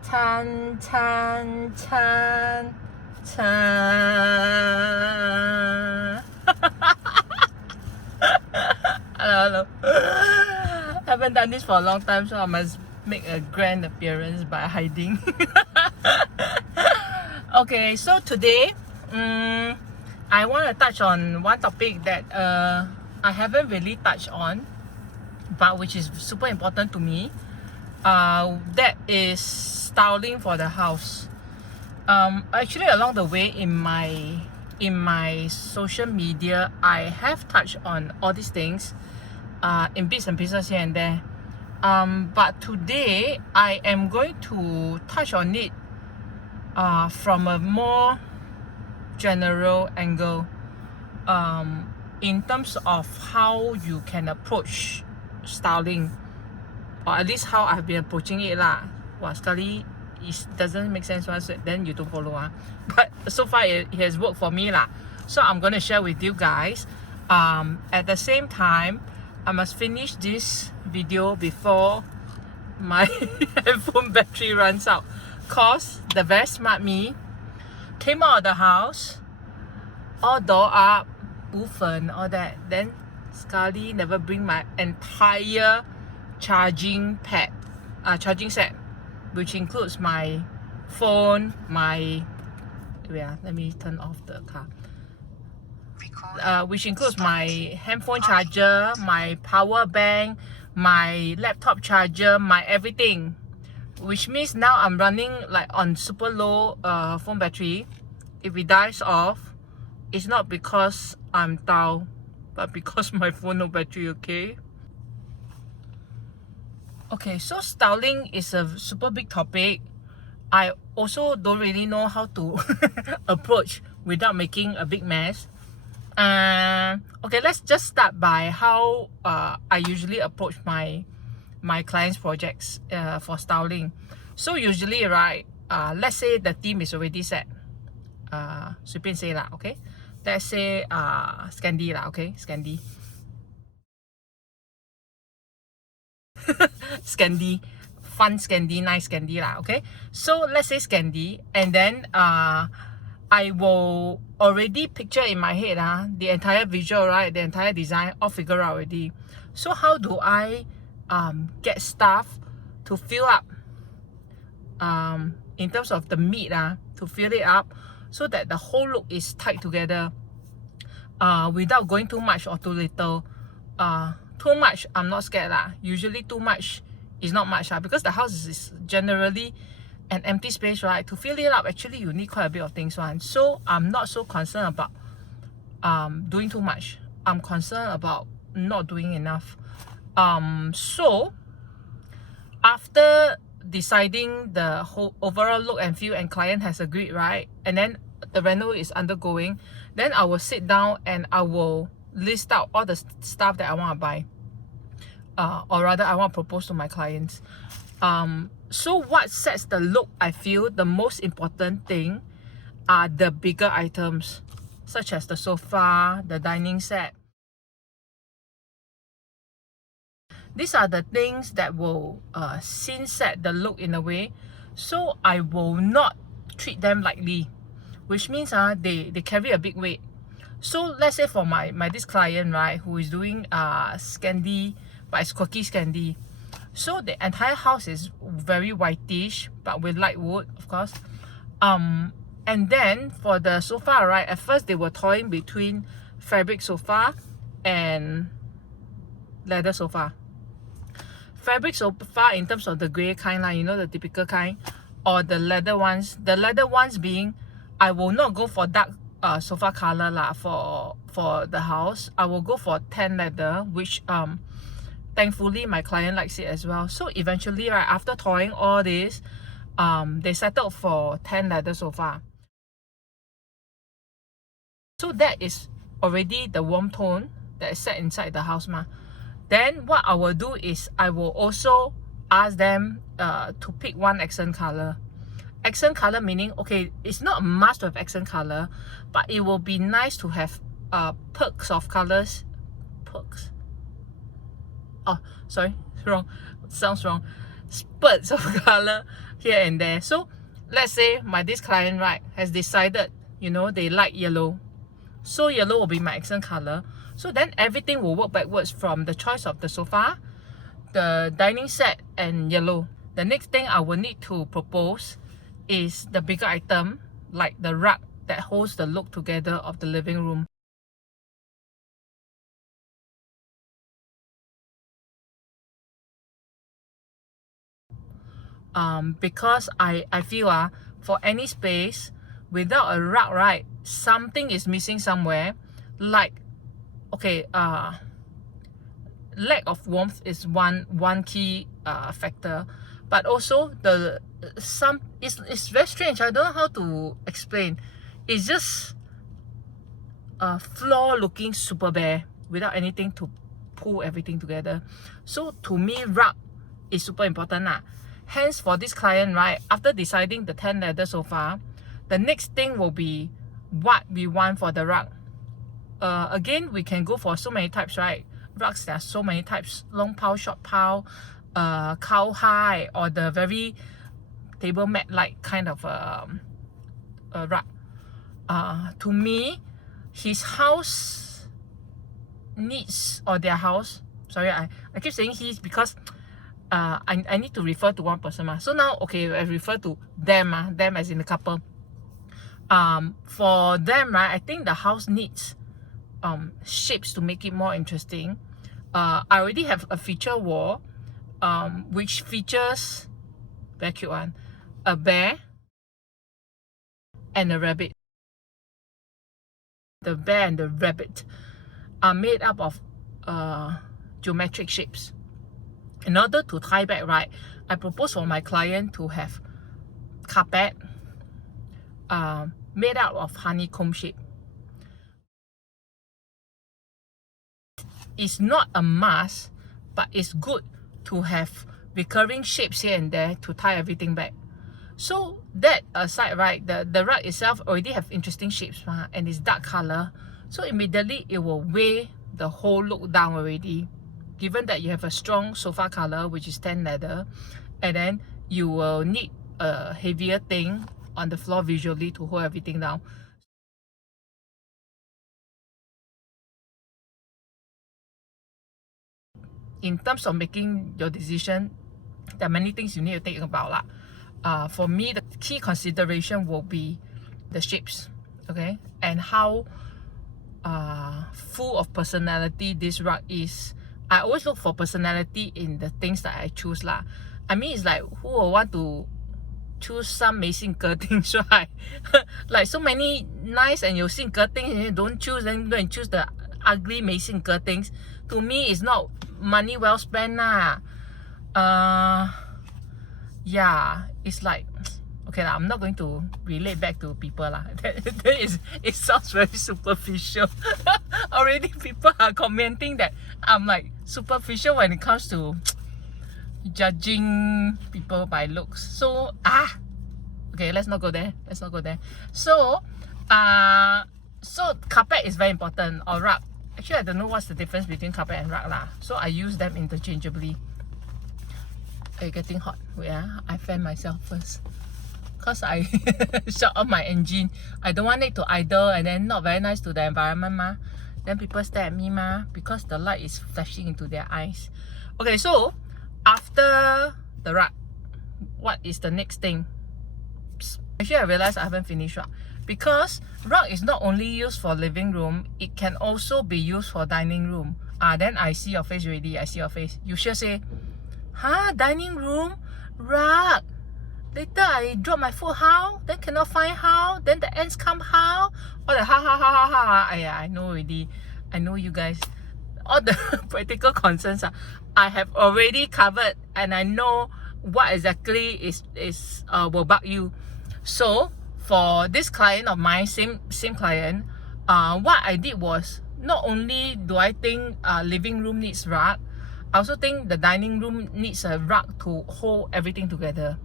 Chan, chan, chan, chan. Hello, hello. Haven't done this for a long time, so I must make a grand appearance by hiding. Okay, so today, I want to touch on one topic that I haven't really touched on, but which is super important to me. That is styling for the house. Actually, along the way in my social media, I have touched on all these things in bits and pieces here and there. But today I am going to touch on it from a more general angle, in terms of how you can approach styling, or at least how I've been approaching it lah. Well, sekali it doesn't make sense once, then you don't follow but so far it has worked for me lah. So I'm going to share with you guys. At the same time, I must finish this video before my headphone battery runs out, cause the very smart me came out of the house, all door up, 补粉, all that, then sekali never bring my entire charging set, which includes my phone, my let me turn off the car, which includes my handphone charger, my power bank, my laptop charger, my everything, which means now I'm running like on super low phone battery. If it dies off, it's not because I'm down, but because my phone no battery. Okay, so styling is a super big topic. I also don't really know how to approach without making a big mess. Okay, let's just start by how I usually approach my clients' projects for styling. So usually, right, let's say the theme is already set. 随便 say 啦, okay? Let's say Scandi 啦, okay? Scandi. Scandi, fun Scandi, nice Scandi lah, okay? So let's say Scandi, and then I will already picture in my head the entire visual, right? The entire design all figure out already. So how do I get stuff to fill up in terms of the meat to fill it up, so that the whole look is tied together without going too much or too little. Too much, I'm not scared lah. Usually too much is not much because the house is generally an empty space, right? To fill it up, actually you need quite a bit of things one. So I'm not so concerned about doing too much. I'm concerned about not doing enough. So after deciding the whole overall look and feel, and client has agreed, right, and then the rental is undergoing, then I will sit down and I will list out all the stuff that I want to buy, or rather I want to propose to my clients. So what sets the look, I feel the most important thing are the bigger items, such as the sofa, the dining set. These are the things that will scene set the look in a way, so I will not treat them lightly, which means they carry a big weight. So let's say for my this client, right, who is doing Scandi, but it's quirky Scandi. So the entire house is very whitish, but with light wood, of course. And then for the sofa, right, at first they were toying between fabric sofa and leather sofa. Fabric sofa in terms of the grey kind, you know, the typical kind, or the leather ones. The leather ones being, I will not go for dark sofa color lah for the house. I will go for tan leather, which thankfully my client likes it as well. So eventually, right, after toying all this, they settled for tan leather sofa. So that is already the warm tone that is set inside the house ma. Then what I will do is I will also ask them to pick one accent color. Accent color meaning, okay, it's not a must to have accent color, but it will be nice to have perks of colors. Perks. Oh, sorry, wrong. Sounds wrong. Spurts of color here and there. So let's say this client, right, has decided, you know, they like yellow. So yellow will be my accent color. So then everything will work backwards from the choice of the sofa, the dining set, and yellow. The next thing I will need to propose is the bigger item, like the rug that holds the look together of the living room. Because I feel for any space without a rug, right, something is missing somewhere. Like, okay, lack of warmth is one key factor, but also it's very strange. I don't know how to explain. It's just a floor looking super bare without anything to pull everything together. So to me, rug is super important. Hence, for this client, right, after deciding the tan leather sofa, the next thing will be what we want for the rug. Again, we can go for so many types, right? Rugs, there are so many types: long pile, short pile, cow high, or the very table mat like kind of a rug. To me, his house needs, or their house, sorry, I keep saying his because I need to refer to one person. So now, okay, I refer to them, them as in the couple. For them, right, I think the house needs shapes to make it more interesting. I already have a feature wall, which features, very cute one, a bear and a rabbit. The bear and the rabbit are made up of geometric shapes. In order to tie back, right, I propose for my client to have carpet made out of honeycomb shape. It's not a must, but it's good to have recurring shapes here and there to tie everything back. So that aside, right, the rug itself already have interesting shapes, and it's dark color. So immediately it will weigh the whole look down already. Given that you have a strong sofa color, which is tan leather, and then you will need a heavier thing on the floor visually to hold everything down. In terms of making your decision, there are many things you need to think about. For me, the key consideration will be the shapes, okay, and how full of personality this rug is. I always look for personality in the things that I choose. I mean, it's like, who will want to choose some 没性格 things, right? Like so many nice and 有性格 things, and you don't choose, then go and choose the ugly 没性格 things. To me, it's not money well spent. Yeah, it's like, okay, I'm not going to relate back to people. It sounds very superficial. Already people are commenting that I'm like superficial when it comes to judging people by looks. So okay, let's not go there. So so carpet is very important, or rug. Actually, I don't know what's the difference between carpet and rug so I use them interchangeably. It's getting hot. Wait, I fan myself first, because I shut off my engine. I don't want it to idle and then not very nice to the environment Then people stare at me because the light is flashing into their eyes. Okay, so after the rug, what is the next thing? Actually, I realized I haven't finished rug, because rug is not only used for living room, it can also be used for dining room. Then I see your face already. I see your face. You should say, dining room rug. Later I drop my food, how? Then cannot find how? Then the ants come, how? All the ha. I know already. I know you guys. All the practical concerns I have already covered, and I know what exactly is will bug you. So for this client of mine, same client, what I did was, not only do I think living room needs rug, I also think the dining room needs a rug to hold everything together.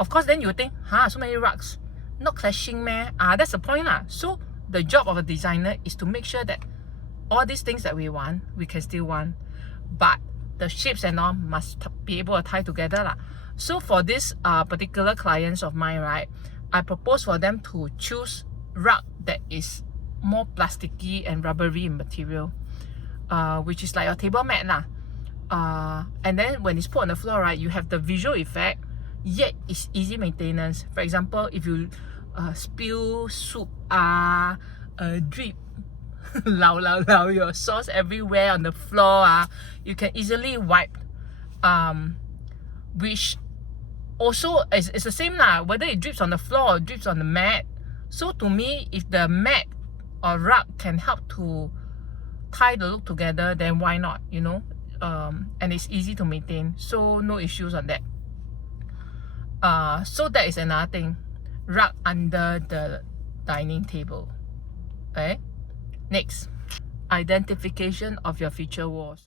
Of course, then you think, so many rugs, not clashing, man. That's the point. So the job of a designer is to make sure that all these things that we want, we can still want, but the shapes and all must be able to tie together. So for this particular clients of mine, right, I propose for them to choose rug that is more plasticky and rubbery in material, which is like a table mat lah. And then when it's put on the floor, right, you have the visual effect, yet it's easy maintenance. For example, if you spill soup, drip lao your sauce everywhere on the floor, you can easily wipe, which also is the same lah, whether it drips on the floor or drips on the mat. So to me, if the mat or rug can help to tie the look together, then why not, you know? And it's easy to maintain, so no issues on that. So that is another thing, rug under the dining table. Okay, next, identification of your feature walls.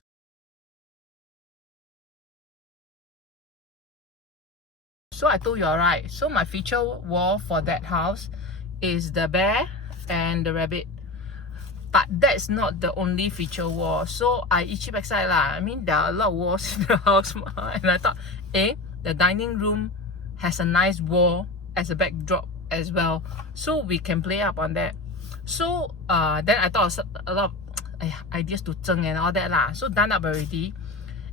So I told you, alright, so my feature wall for that house is the bear and the rabbit. But that's not the only feature wall. So I itchy backside lah. I mean, there are a lot of walls in the house, and I thought, the dining room has a nice wall as a backdrop as well, so we can play up on that. So then I thought of a lot of ideas to zeng and all that lah. So done up already,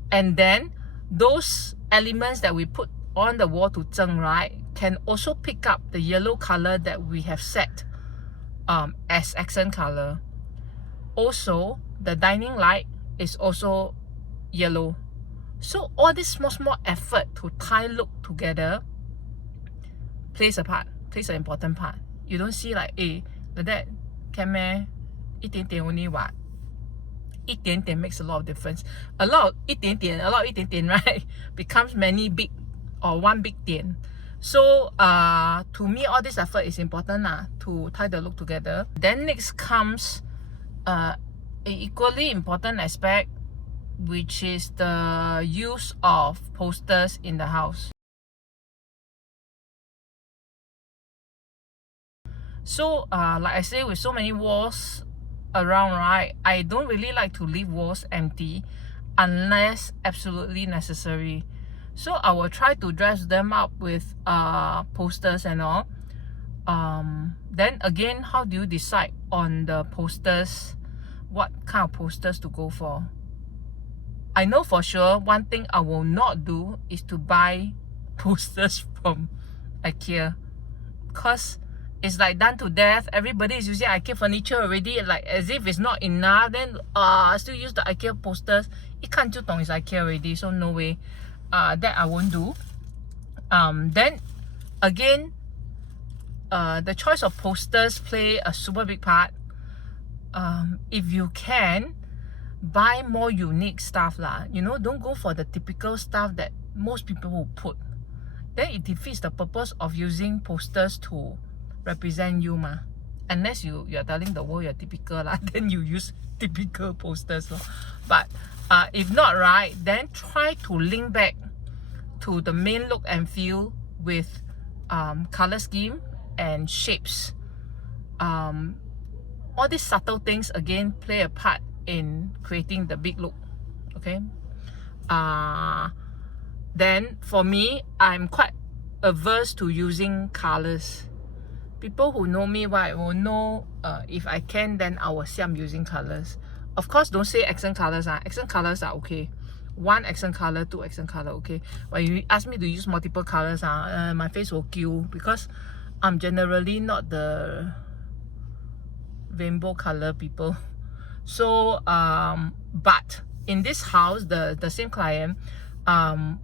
and then those elements that we put on the wall to zeng, right, can also pick up the yellow color that we have set as accent color. Also, the dining light is also yellow. So all this small effort to tie look together plays a part, plays an important part. You don't see like, like that, can meh? 一点点 only what? 一点点 makes a lot of difference. A lot of 一点点, right, becomes many big or one big 点. So to me, all this effort is important to tie the look together. Then next comes an equally important aspect, which is the use of posters in the house. So like I say, with so many walls around, right, I don't really like to leave walls empty unless absolutely necessary. So I will try to dress them up with posters and all. Then again, how do you decide on the posters, what kind of posters to go for? I know for sure one thing I will not do is to buy posters from IKEA, because it's like done to death. Everybody is using IKEA furniture already, like as if it's not enough, then still use the IKEA posters. 一看就懂 is IKEA already, so no way. That I won't do. Then again, the choice of posters play a super big part. If you can, buy more unique stuff lah. You know, don't go for the typical stuff that most people will put. Then it defeats the purpose of using posters to represent you ma. Unless you're telling the world you're typical lah, then you use typical posters lah. But if not, right, then try to link back to the main look and feel with color scheme and shapes. All these subtle things again play a part in creating the big look. Okay. Then for me, I'm quite averse to using colors. People who know me, right, will know if I can, then I will say I'm using colors. Of course, don't say accent colors. Accent colors are okay. 1 accent color, 2 accent color, okay. When you ask me to use multiple colors, my face will kill, because I'm generally not the rainbow color people. So but in this house, the same client,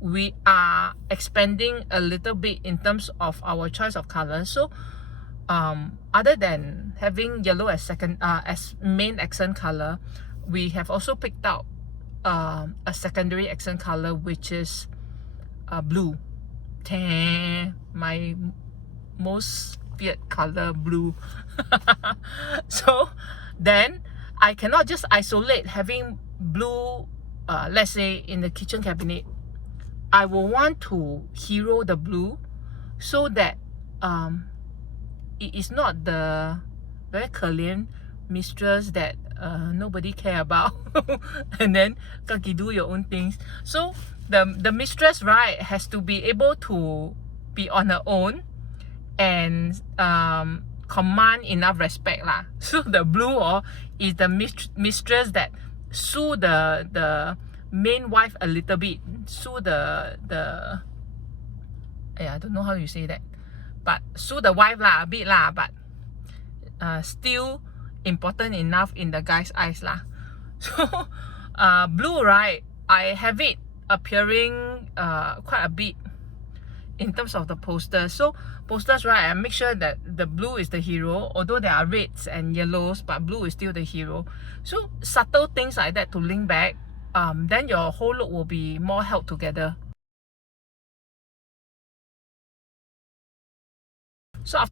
we are expanding a little bit in terms of our choice of colors. So other than having yellow as as main accent color, we have also picked out a secondary accent color, which is blue. My most feared color, blue. So then I cannot just isolate having blue, let's say in the kitchen cabinet. I will want to hero the blue so that it is not the very 可怜 mistress that nobody care about, and then kaki do your own things. So the mistress, right, has to be able to be on her own and command enough respect lah. So the blue is the mistress that sue the main wife a little bit, sue the I don't know how you say that, but sue the wife lah a bit lah, but still important enough in the guy's eyes lah. So blue, right, I have it appearing quite a bit in terms of the posters. So posters, right, I make sure that the blue is the hero, although there are reds and yellows, but blue is still the hero. So subtle things like that to link back, then your whole look will be more held together. So after